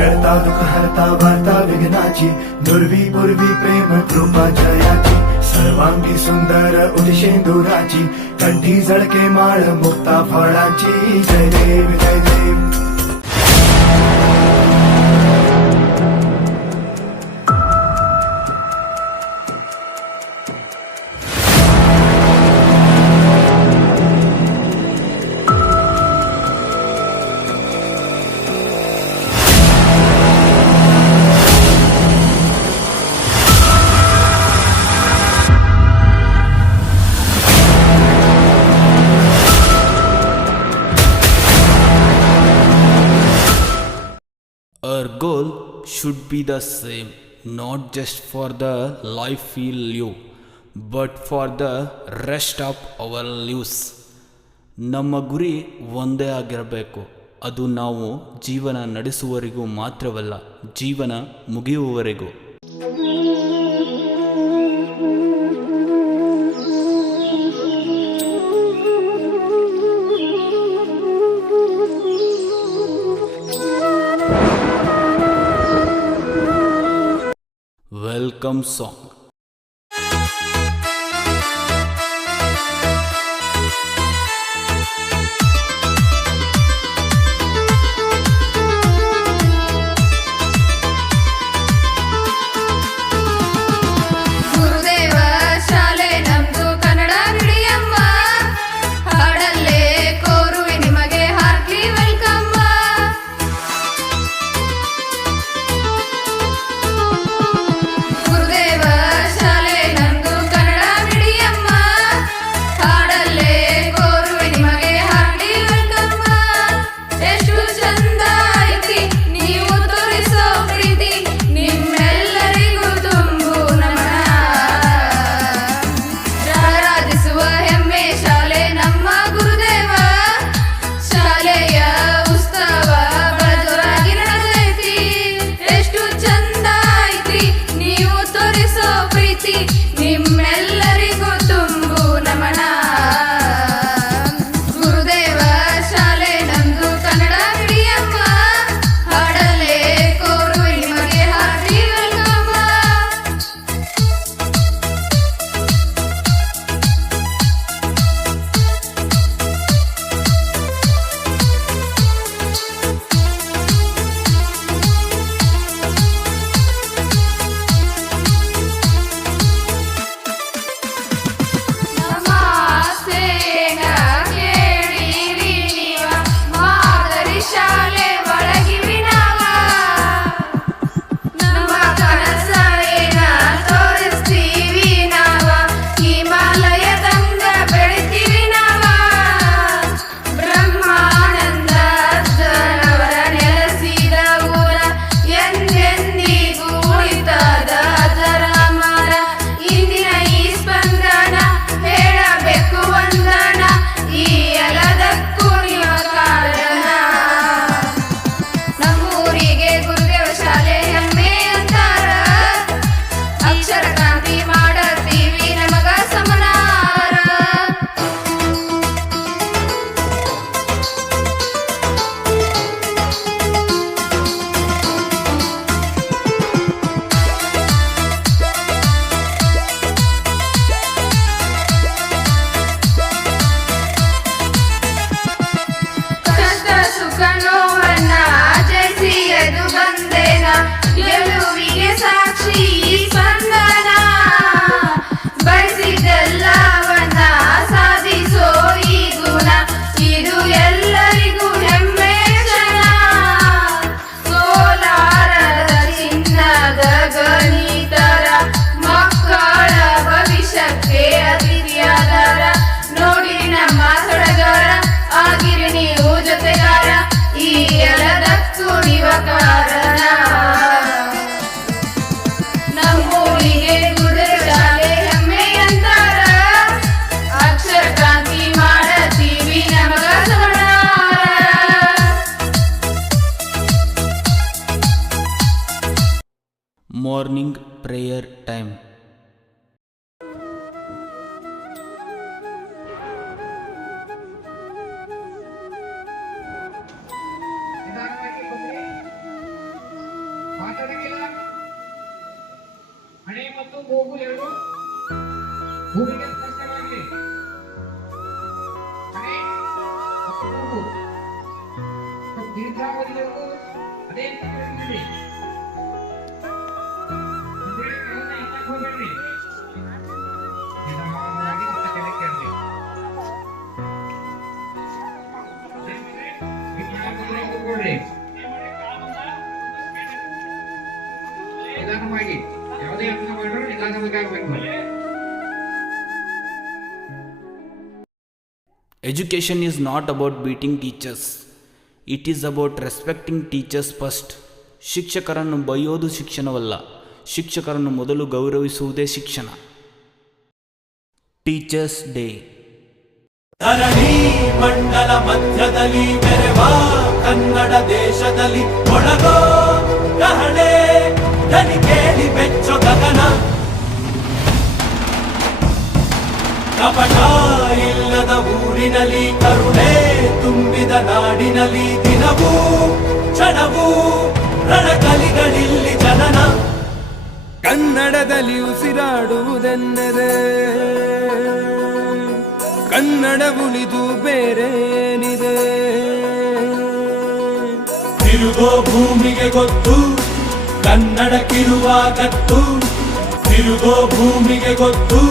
करता दुःख हरता वार्ता विघ्नाची दुर्वी पूर्वी प्रेम कृपा जयाची सर्वांगी सुंदर उदिशेंदुराची कंठी झळके माळ मुक्ता फळाची जय देव जय देव. Our goal should be the same, not just for the life we live, but for the rest of our lives. ನಮ್ಮ ಗುರಿ ಒಂದೇ ಆಗಿರಬೇಕು. ಅದು ನಾವು ಜೀವನ ನಡೆಸುವವರೆಗೂ ಮಾತ್ರವಲ್ಲ, ಜೀವನ ಮುಗಿಯುವವರೆಗೂ. Welcome song. ಗುರುದೇವ ಶಾಲೆ ನಮ್ದು ಕನ್ನಡ ನುಡಿಯಮ್ಮ, ಹಾಡಲ್ಲೇ ಕೋರುವೆ ನಿಮಗೆ ಹಾರ್ಟ್ಲಿ ವೆಲ್ಕಮ್. ಗುರುದೇವ ಭೂಮಿಗೆ ಸ್ಪರ್ಶವಾಗಲಿ. ಮನೆ ಮತ್ತು ಮೂಗು ಸ್ವಲ್ಪ ದೀರ್ಘಾವಧಿವರೆಗೂ ಅದೇ ಸ್ಥಿತಿಯಲ್ಲಿರಿ. ಮುಂದೆ ಕೈಯನ್ನ ಹಿಂದಕ್ಕೆ ಹೋಗ್ಬೇಡ್ರಿ. ನಿಧಾನವಾಗಿ ಮತ್ತೆ ಕೆಳಕ್ಕೆ ಇರ್ರಿ. ಅದೇ ಮೇಲೆ ನಿಧಾನವಾಗಿ ಕೂತ್ಕೊಳ್ರಿ. ನಿಧಾನವಾಗಿ ಯಾವುದೇ ಅಭ್ಯಾಸ ಮಾಡಿದ್ರು ನಿಧಾನವಾಗಿ ಆಗಬೇಕು. Education is not about beating teachers. It is about respecting teachers first. ಶಿಕ್ಷಕರನ್ನು ಬೈಯೋದು ಶಿಕ್ಷಣವಲ್ಲ, ಶಿಕ್ಷಕರನ್ನು ಮೊದಲು ಗೌರವಿಸುವುದೇ ಶಿಕ್ಷಣ. Teachers day. ಧರಣಿ ಮಂಡಲ ಮಧ್ಯದಲ್ಲಿ ಮೆರೆವ ಕನ್ನಡ ದೇಶದಲ್ಲಿ ಒಳಗೋ ಕಹಳೆ ಧನಿ ಕೇಳಿ ಬೆಚ್ಚೋ ಗಗನ. ಕಪಟ ಇಲ್ಲದ ಊರಿನಲ್ಲಿ ಕರುಣೆ ತುಂಬಿದ ನಾಡಿನಲ್ಲಿ ದಿನವೂ ಕ್ಷಣವೂ ರಣಕಲಿಗಳಿಲ್ಲಿ ಜನನ. ಕನ್ನಡದಲ್ಲಿ ಉಸಿರಾಡುವುದೆಂದರೆ ಕನ್ನಡ ಉಳಿದು ಬೇರೇನಿದೆ. ತಿರುಗೋ ಭೂಮಿಗೆ ಗೊತ್ತು ಕನ್ನಡಕ್ಕಿರುವ ಗತ್ತು. ತಿರುಗೋ ಭೂಮಿಗೆ ಗೊತ್ತು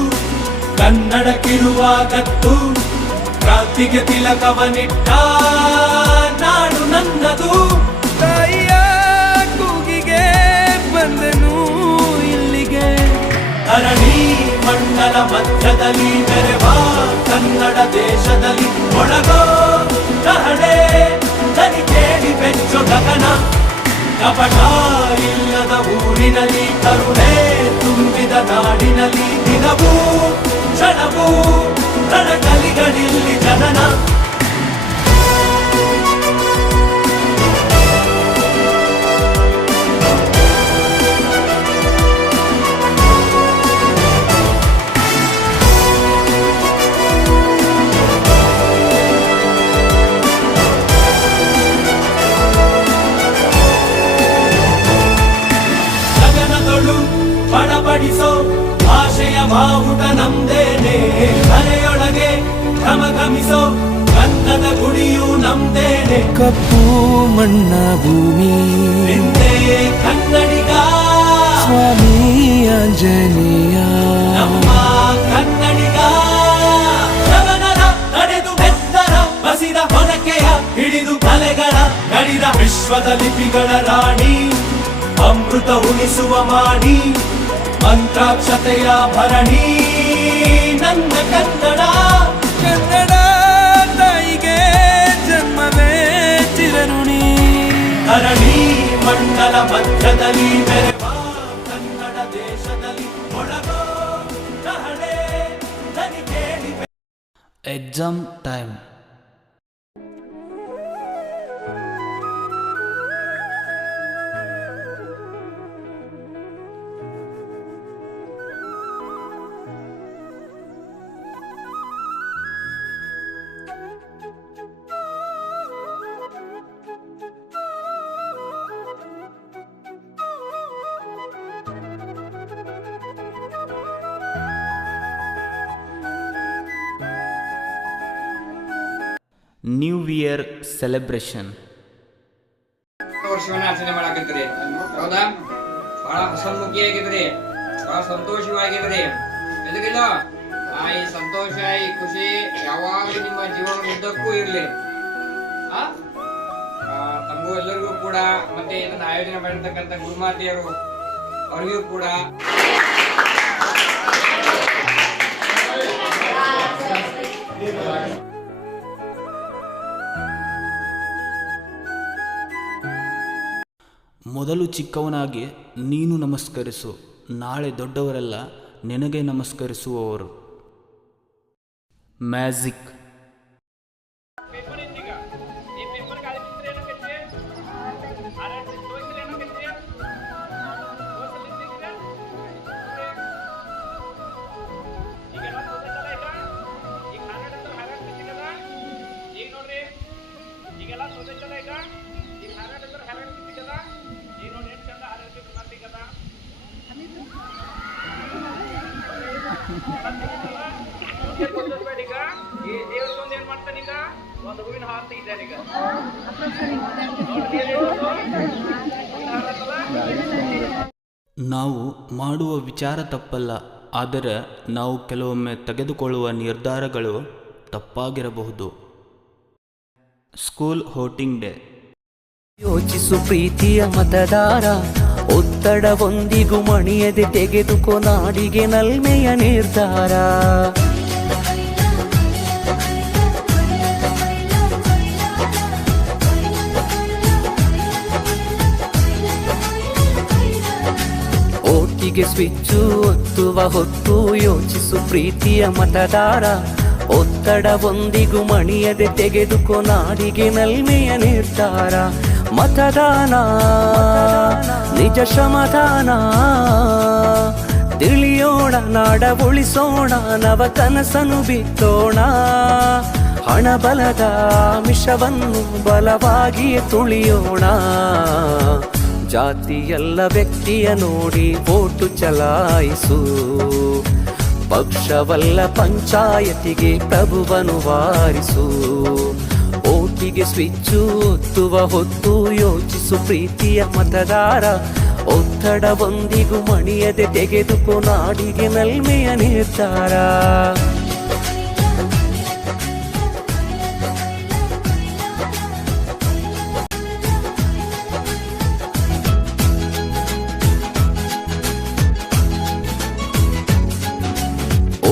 ಕನ್ನಡಕ್ಕಿರುವ ಗತ್ತು. ಕ್ರಾಂತಿಗೆ ತಿಲಕವನಿಟ್ಟ ನಾಡು ನನ್ನದು. ತಾಯಿಯ ಕೂಗಿಗೆ ಬಂದನು ಇಲ್ಲಿಗೆ. ಧರಣಿ ಮಂಡಲ ಮಧ್ಯದಲ್ಲಿ ಮೆರೆವ ಕನ್ನಡ ದೇಶದಲ್ಲಿ ಒಳಗೋ ಕಹಳೆ ಧನಿ ಕೇಳಿ ಬೆಚ್ಚೋ ಗಗನ. ಕಪಟ ಇಲ್ಲದ ಊರಿನಲ್ಲಿ ಕರುಣೆ ತುಂಬಿದ ನಾಡಿನಲ್ಲಿ ದಿನವೂ ಕ್ಷಣವೂ ರಣಕಲಿಗಳಿಲ್ಲಿ ಜನನ. ಬಡಬಡಿಸೋ ಭಾಷೆಯ ಬಾವುಟ ನಮ್ದೇನೆ. ಮನೆಯೊಳಗೆ ಘಮಘಮಿಸೋ ಗಂಧದ ಗುಡಿಯು ನಮ್ದೇನೆ. ಕಪ್ಪು ಮಣ್ಣ ಭೂಮಿ ನಿಂದೆ ಕನ್ನಡಿಗ ಸ್ವಾಮಿ ಆಂಜನೇಯ. ನಮ್ಮ ಕನ್ನಡಿಗ ಯವನರ ನಡೆದು ಬೆತ್ತರ ಬಸಿದ ಹೊನಕೆಯ ಹಿಡಿದು ಕಲೆಗಳ ನಡೆದ ವಿಶ್ವದ ಲಿಪಿಗಳ ರಾಣಿ. ಅಮೃತ ಉಣಿಸುವ ಮಾಡಿ ಮಂತ್ರಾಕ್ಷತೆಯ ಭರಣಿ ನನ್ನ ಕನ್ನಡ. ಕನ್ನಡ ತಾಯಿಗೆ ಜನ್ಮವೇ ಚಿರಋಣಿ. ಧರಣಿ ಮಂಡಲ ಮಧ್ಯದಲ್ಲಿ ಮೆರೆವ ಕನ್ನಡ ದೇಶದಲ್ಲಿ ಒಳಗೋ ಕಹಳೆ ಧನಿ ಕೇಳಿ. Exam time. New year celebration. ವರ್ಷವನ್ನ ಆಚರಣೆ ಮಾಡಾಕತ್ತೀರಿ ಹೌದಾ? ಬಹಳ ಹಸನ್ಮುಖಿಯಾಗಿದ್ರಿ, ಬಹಳ ಸಂತೋಷವಾಗಿದ್ರಿ. ಎದಕ್ಕಿಲ್ಲ ಈ ಸಂತೋಷ ಈ ಖುಷಿ ಯಾವಾಗಲೂ ನಿಮ್ಮ ಜೀವನದುದ್ದಕ್ಕೂ ಇರಲಿ. ತಮಗೂ ಎಲ್ಲರಿಗೂ ಕೂಡ ಮತ್ತೆ ಇದನ್ನ ಆಯೋಜನೆ ಮಾಡಿರ್ತಕ್ಕಂಥ ಗುರುಮಾತೆಯರು ಅವರಿಗೂ ಕೂಡ ಮೊದಲು ಚಿಕ್ಕವನಾಗಿ ನೀನು ನಮಸ್ಕರಿಸು, ನಾಳೆ ದೊಡ್ಡವರೆಲ್ಲ ನಿನಗೆ ನಮಸ್ಕರಿಸುವವರು. ಮ್ಯಾಜಿಕ್. ನಾವು ಮಾಡುವ ವಿಚಾರ ತಪ್ಪಲ್ಲ, ಆದರೆ ನಾವು ಕೆಲವೊಮ್ಮೆ ತೆಗೆದುಕೊಳ್ಳುವ ನಿರ್ಧಾರಗಳು ತಪ್ಪಾಗಿರಬಹುದು. School ಹೋಟಿಂಗ್ day. ಯೋಚಿಸು ಪ್ರೀತಿಯ ಮತದಾರ, ಒತ್ತಡವೊಂದಿಗೂ ಮಣಿಯದೆ ತೆಗೆದುಕೋ ನಾಡಿಗೆ ನಲ್ಮೆಯ ನಿರ್ಧಾರ. ಓಟಿಗೆ ಸ್ವಿಚ್ಚು ಒತ್ತುವ ಹೊತ್ತು ಯೋಚಿಸು ಪ್ರೀತಿಯ ಮತದಾರ, ಒತ್ತಡವೊಂದಿಗೂ ಮಣಿಯದೆ ತೆಗೆದುಕೋ ನಾಡಿಗೆ ನಲ್ಮೆಯ ನಿರ್ಧಾರ. ಮತದಾನ ನಿಜ ಶ್ರಮದಾನ, ತಿಳಿಯೋಣ ನಾಡ ಉಳಿಸೋಣ, ನವ ಕನಸನ್ನು ಬಿತ್ತೋಣ. ಹಣಬಲದ ಮಿಷವನ್ನು ಬಲವಾಗಿಯೇ ತುಳಿಯೋಣ. ಜಾತಿಯಲ್ಲ ವ್ಯಕ್ತಿಯ ನೋಡಿ ವೋಟು ಚಲಾಯಿಸು, ಪಕ್ಷವಲ್ಲ ಪಂಚಾಯತಿಗೆ ಪ್ರಭುವನು ವಾರಿಸು. ಓಟಿಗೆ ಸ್ವಿಚ್ಚು ಒತ್ತುವ ಹೊತ್ತು ಯೋಚಿಸು ಪ್ರೀತಿಯ ಮತದಾರ, ಒತ್ತಡವೊಂದಿಗೂ ಮಣಿಯದೆ ತೆಗೆದುಕೋ ನಾಡಿಗೆ ನಲ್ಮೆಯ ನಿರ್ಧಾರ.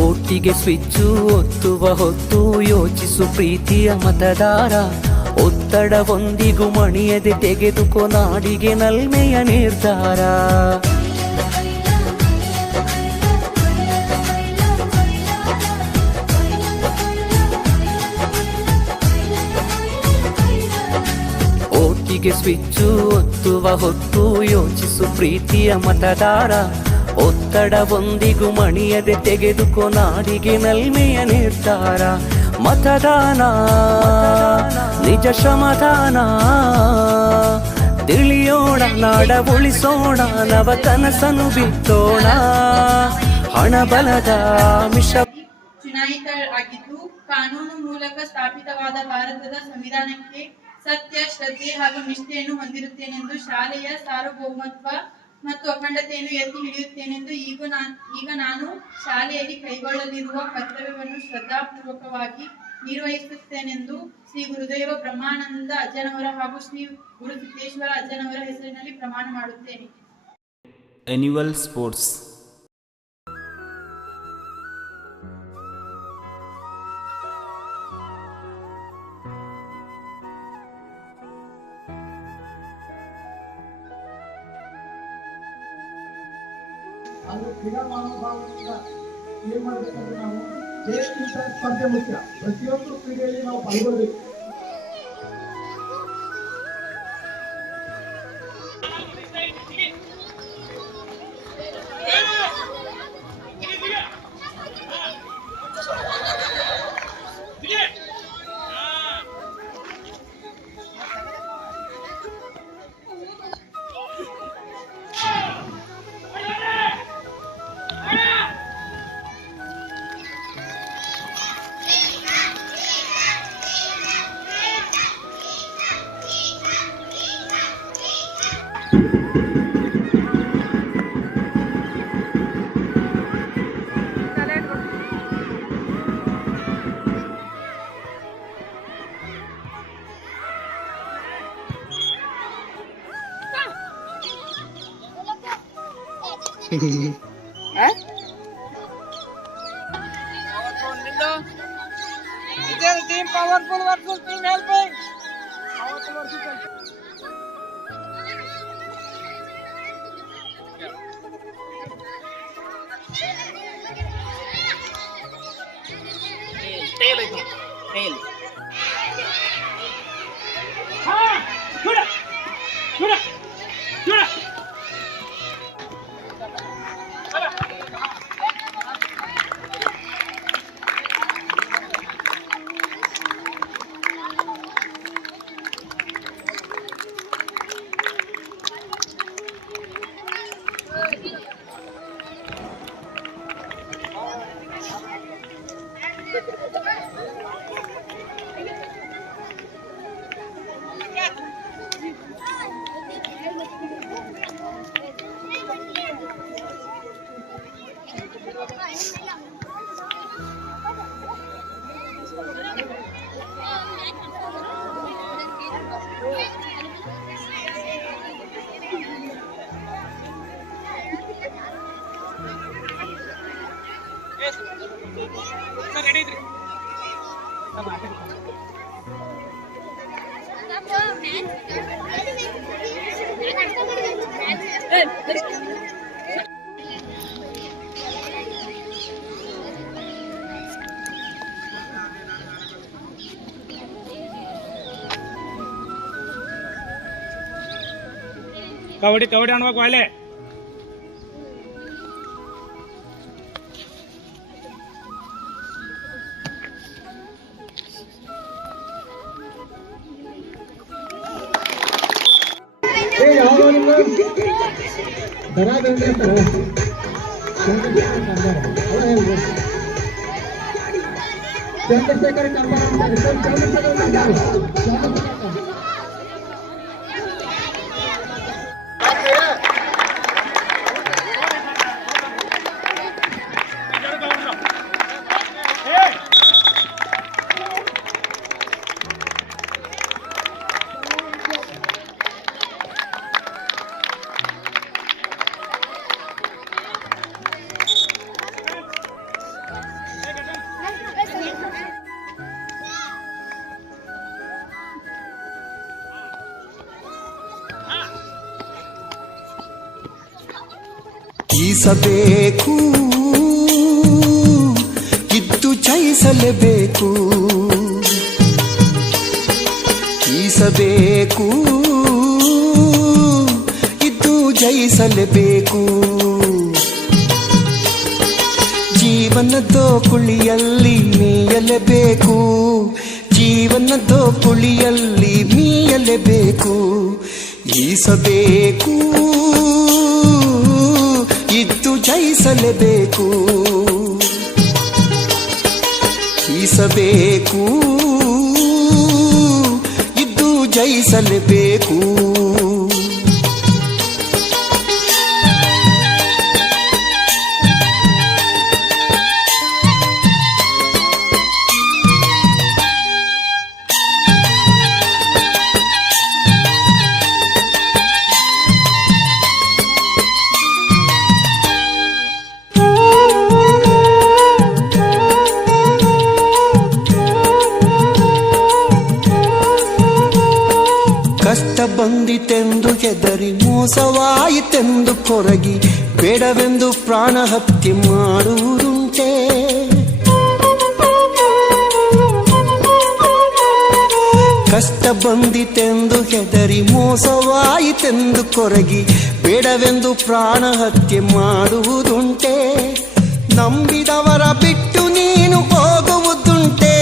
ಓಟಿಗೆ ಸ್ವಿಚ್ಚು ಒತ್ತುವ ಹೊತ್ತು ಯೋಚಿಸು ಪ್ರೀತಿಯ ಮತದಾರ, ಒತ್ತಡವೊಂದಿಗೂ ಮಣಿಯದೆ ತೆಗೆದುಕೋ ನಾಡಿಗೆ ನಲ್ಮೆಯ ನಿರ್ಧಾರ. ಓಟಿಗೆ ಸ್ವಿಚ್ಚು ಒತ್ತುವ ಹೊತ್ತು ಯೋಚಿಸು ಪ್ರೀತಿಯ ಮತದಾರ, ಒತ್ತಡವೊಂದಿಗೂ ಮಣಿಯದೆ ತೆಗೆದುಕೋ ನಾಡಿಗೆ ನಲ್ಮೆಯ ನಿರ್ಧಾರ. ಮತದಾನ ನಿಜ ಶ್ರಮದಾನ, ತಿಳಿಯೋಣ ನಾಡ ಉಳಿಸೋಣ, ನವ ಕನಸನ್ನು ಬಿತ್ತೋಣ. ಹಣಬಲದ ಮಿಷ ಚುನಾಯಿತರಾಗಿದ್ದು ಕಾನೂನು ಮೂಲಕ ಸ್ಥಾಪಿತವಾದ ಭಾರತದ ಸಂವಿಧಾನಕ್ಕೆ ಸತ್ಯ, ಶ್ರದ್ಧೆ ಹಾಗೂ ನಿಷ್ಠೆಯನ್ನು ಹೊಂದಿರುತ್ತೇನೆಂದು, ಶಾಲೆಯ ಸಾರ್ವಭೌಮತ್ವ ಮತ್ತು ಅಖಂಡತೆಯನ್ನು ಎತ್ತಿ ಹಿಡಿಯುತ್ತೇನೆಂದು ಈಗ ನಾನು ಶಾಲೆಯಲ್ಲಿ ಕೈಗೊಳ್ಳಲಿರುವ ಕರ್ತವ್ಯವನ್ನು ಶ್ರದ್ಧಾಪೂರ್ವಕವಾಗಿ ನಿರ್ವಹಿಸುತ್ತೇನೆಂದು ಶ್ರೀ ಗುರುದೇವ ಬ್ರಹ್ಮಾನಂದ ಅಜ್ಜನವರ ಹಾಗೂ ಶ್ರೀ ಗುರು ಸಿದ್ದೇಶ್ವರ ಅಜ್ಜನವರ ಹೆಸರಿನಲ್ಲಿ ಪ್ರಮಾಣ ಮಾಡುತ್ತೇನೆ. Annual sports. ಅದು ಕ್ರೀಡಾ ಮನೋಭಾವದಿಂದ ಏನ್ ಮಾಡ್ಬೇಕಂದ್ರೆ ನಾವು ದೇಶಕ್ಕಿಂತ ಸ್ಪರ್ಧೆ ಮುಖ್ಯ. ಪ್ರತಿಯೊಂದು ಕ್ರೀಡೆಯಲ್ಲಿ ನಾವು ಪಾಲ್ಗೊಳ್ಬೇಕು. Team powerful versus team helping. Tail itu. Tail. Sudah. Kabaddi kabaddi ಅನ್ಬೇಕು ಅಲ್ಲೇ ಚಂದ್ರಶೇಖರ್ ಈಸಬೇಕು ಇದ್ದು ಜಯಿಸಲೇಬೇಕು ಈಸಬೇಕು ಇದ್ದು ಜಯಿಸಲೇಬೇಕು ಜೀವನದ ಕುಳಿಯಲ್ಲಿ ಮೀಯಲೇಬೇಕು ಜೀವನದ ಕುಳಿಯಲ್ಲಿ ಮೀಯಲೇಬೇಕು ಈಸಬೇಕು ಇದ್ದು ಜಯಿಸಲೇಬೇಕು ಈಸಬೇಕು ಇದ್ದು ಜಯಿಸಲೇಬೇಕು ಕಷ್ಟ ಬಂದಿತೆಂದು ಹೆದರಿ ಮೋಸವಾಯಿತೆಂದು ಕೊರಗಿ ಬೇಡವೆಂದು ಪ್ರಾಣ ಹತ್ಯೆ ಮಾಡುವುದುಂಟೆ ಕಷ್ಟ ಬಂದಿತೆಂದು ಹೆದರಿ ಮೋಸವಾಯಿತೆಂದು ಕೊರಗಿ ಬೇಡವೆಂದು ಪ್ರಾಣ ಹತ್ಯೆ ಮಾಡುವುದುಂಟೆ ನಂಬಿದವರ ಬಿಟ್ಟು ನೀನು ಹೋಗುವುದುಂಟೆ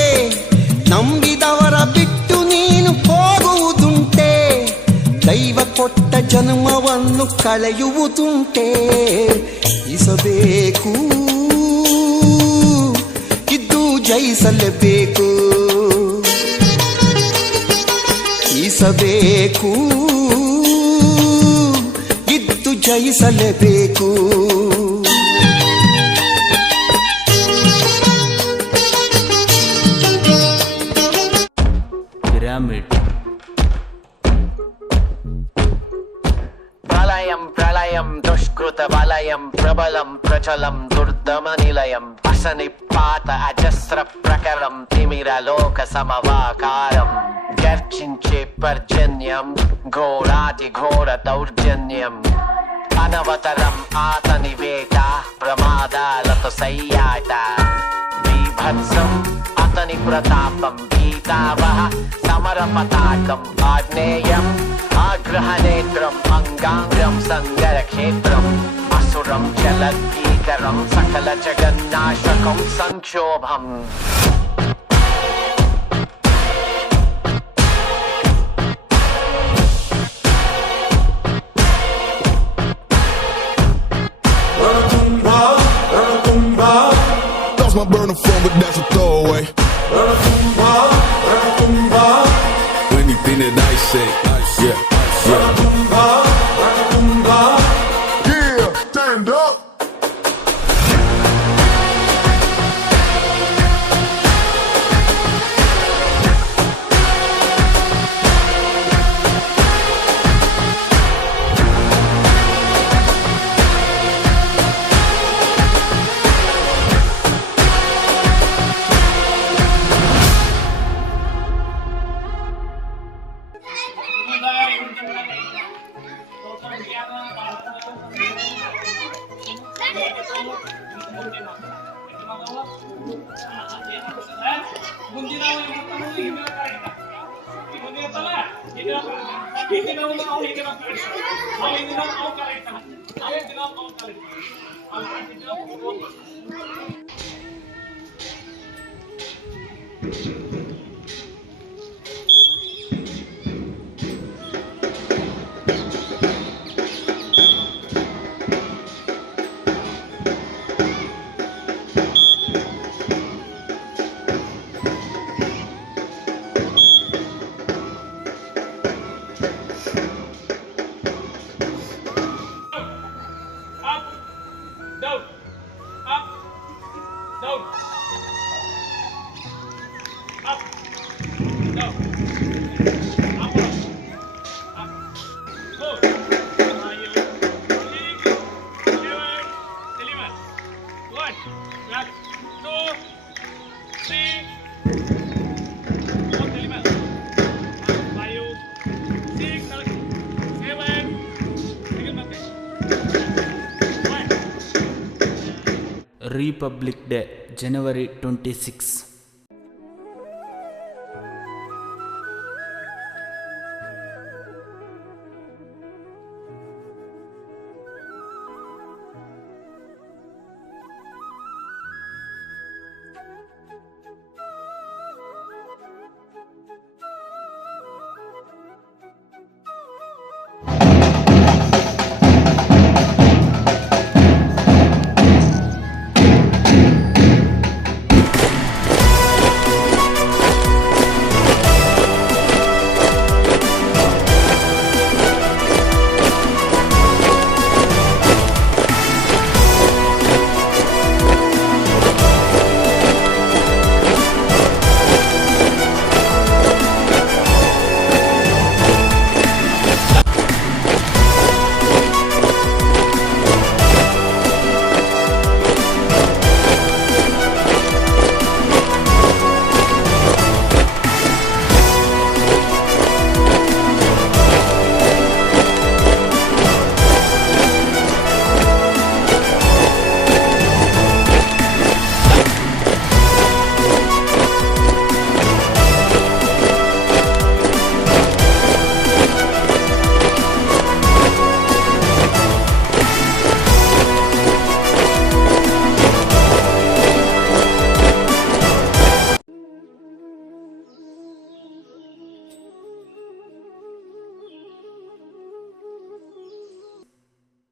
ನಂಬಿದವರ ಬಿಟ್ಟು ನೀನು ಹೋಗುವುದುಂಟೆ ದೈವ ಕೊಟ್ಟ ಜನ್ಮವನ್ನು ಕಳೆಯುವುದುಂಟೆ ಈಸಬೇಕು ಇದ್ದು ಜಯಿಸಲೇಬೇಕು ಈಸಬೇಕು ಇದ್ದು ಜಯಿಸಲೇಬೇಕು ಪಿರಮಿಡ್ ప్రళయం ప్రళయం దుష్కృత వలయం ప్రబలం ప్రచలం దుర్దమ నిలయం అసనిపాత అజస్ర ప్రకరం తిమిరలోక సమవాకారం గర్జించే పర్జన్యం ఘోరాతి ఘోర దౌర్జన్యం అనవతరం ఆతని వేట ప్రమాదాలతో సయ్యాట బీభత్సం అతని ప్రతాపం గీతావహ సమర పతాకం ఆగ్నేయం ఆగ్రహనేత్రం అంగాంగం సంగర క్షేత్రం అసురం చలద్భీకరం సకల జగన్నాశకం సంక్షోభం My burner phone, but that's a throwaway. Anything that I say, yeah, yeah, stand up. Republic Day, January 26.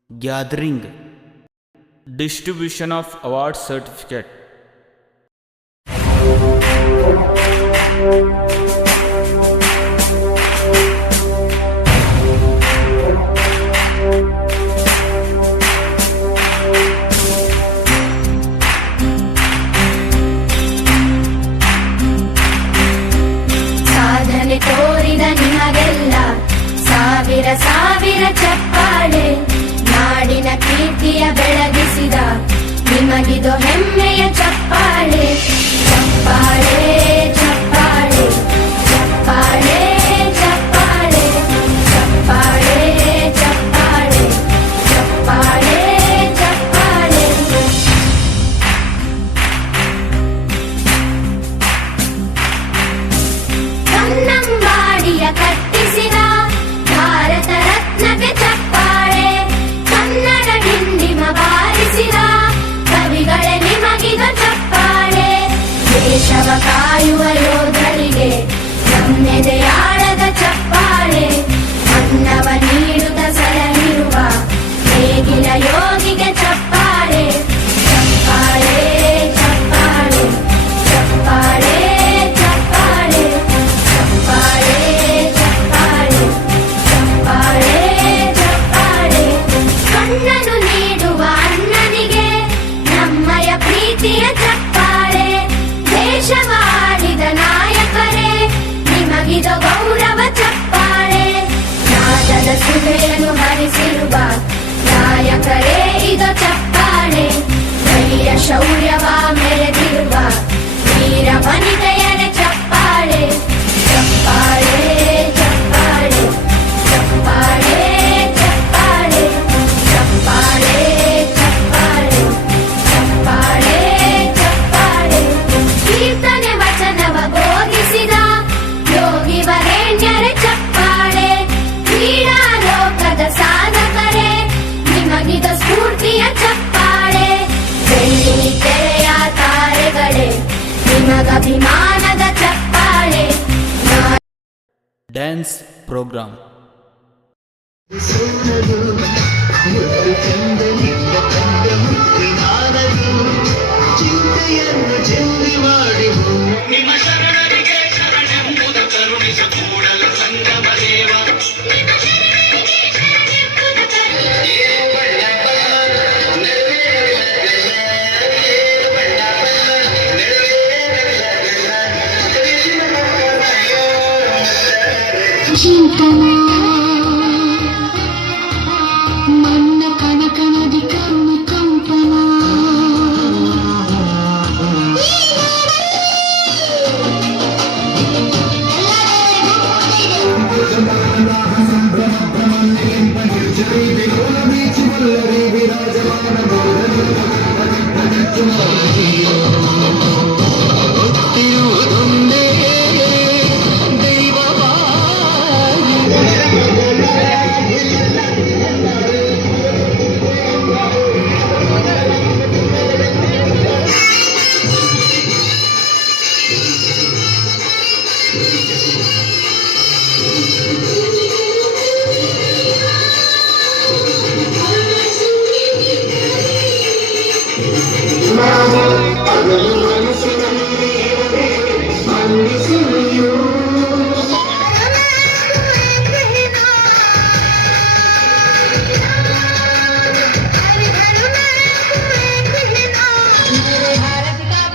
Gathering, distribution of award certificate. ಸಾಧನೆ ತೋರಿದ ನಿಮಗೆಲ್ಲ ಸಾವಿರ ಸಾವಿರ ಚಪ್ಪಾಳೆ, ನಾಡಿನ ಕೀರ್ತಿಯ ಬೆಳಗಿಸಿದ ನಿಮಗಿದು ಹೆಮ್ಮೆಯ ಚಪ್ಪಾಳೆ. ಚಪ್ಪಾಳೆ ಚಪ್ಪಾಳೆ ಚಪ್ಪಾಳೆ ಚಪ್ಪಾಳೆ ಚಪ್ಪಾಳೆ ಚಪ್ಪಾಳೆ ಚಪ್ಪಾಳೆ ಚಪ್ಪಾಳೆ. ಕನ್ನಂಬಾಡಿಯ ಕಟ್ಟಿಸಿದ ಭಾರತ ರತ್ನಕ್ಕೆ ಚಪ್ಪಾಳೆ, ಕನ್ನಡ ಡಿಂಡಿಮ ಬಾರಿಸಿದ ಕವಿಗಳೇ ನಿಮಗಿದು ಚಪ್ಪಾಳೆ. ದೇಶವ ಕಾಯುವ ಯೋಧರಿಗೆ ನಮ್ಮೆದೆಯಾಳದ ಚಪ್ಪಾಳೆ, ಅನ್ನವ ನೀಡುತ್ತ ಸಲಹಿರುವ ನೇಗಿಲ ಯೋಗಿಗೆ ಚಪ್ಪಾಳೆ. ಚಪ್ಪಾಳೆ ಚಪ್ಪಾಳೆ ಚಪ್ಪಾಳೆ ಚಪ್ಪಾಳೆ ಚಪ್ಪಾಳೆ ಚಪ್ಪಾಳೆ ಚಪ್ಪಾಳೆ ಚಪ್ಪಾಳೆ. ಕಣ್ಣನು ನೀಡುವ ಅಣ್ಣನಿಗೆ ನಮ್ಮಯ ಪ್ರೀತಿಯ ಚಪ್ಪಾಳೆ. ದೇಶವಾಳಿದ ನಾಯಕರೇ ನಿಮಗಿದು ಡ್ಯಾನ್ಸ್ ಪ್ರೋಗ್ರಾಮ್. ಮನ್ನ ಕಣಕಣದಿ ಕರುಣು ಕಂಪನ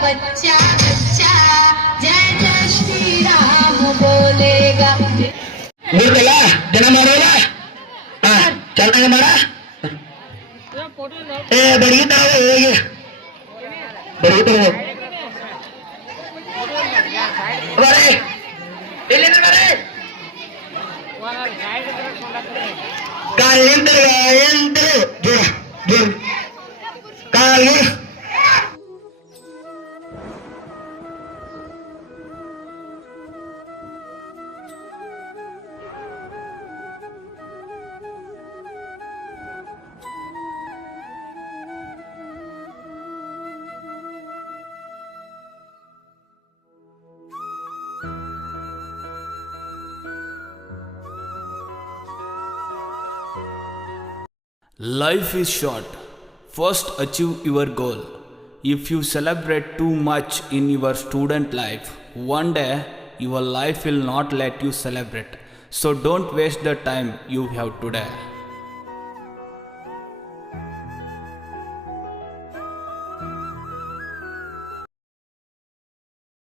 बच्चा बच्चा जय जय श्री राम बोलेगा. ನೀರ್ಗಲ್ಲ ಜನ ಮಾಡೋಲ್ಲ ಚೆನ್ನಾಗಿ ಮಾಡ ಬಡಗಿದ್ದಾವೆ ಹೋಗಿ ಬಡಗಿದ್ದಾವೆ ಬರೇ ಎಲ್ಲಿಂದ ಬರೇ ಕಾಲಿಂದ ಕಾಲಿ Life is short. First achieve your goal. If you celebrate too much in your student life, one day your life will not let you celebrate. So don't waste the time you have today.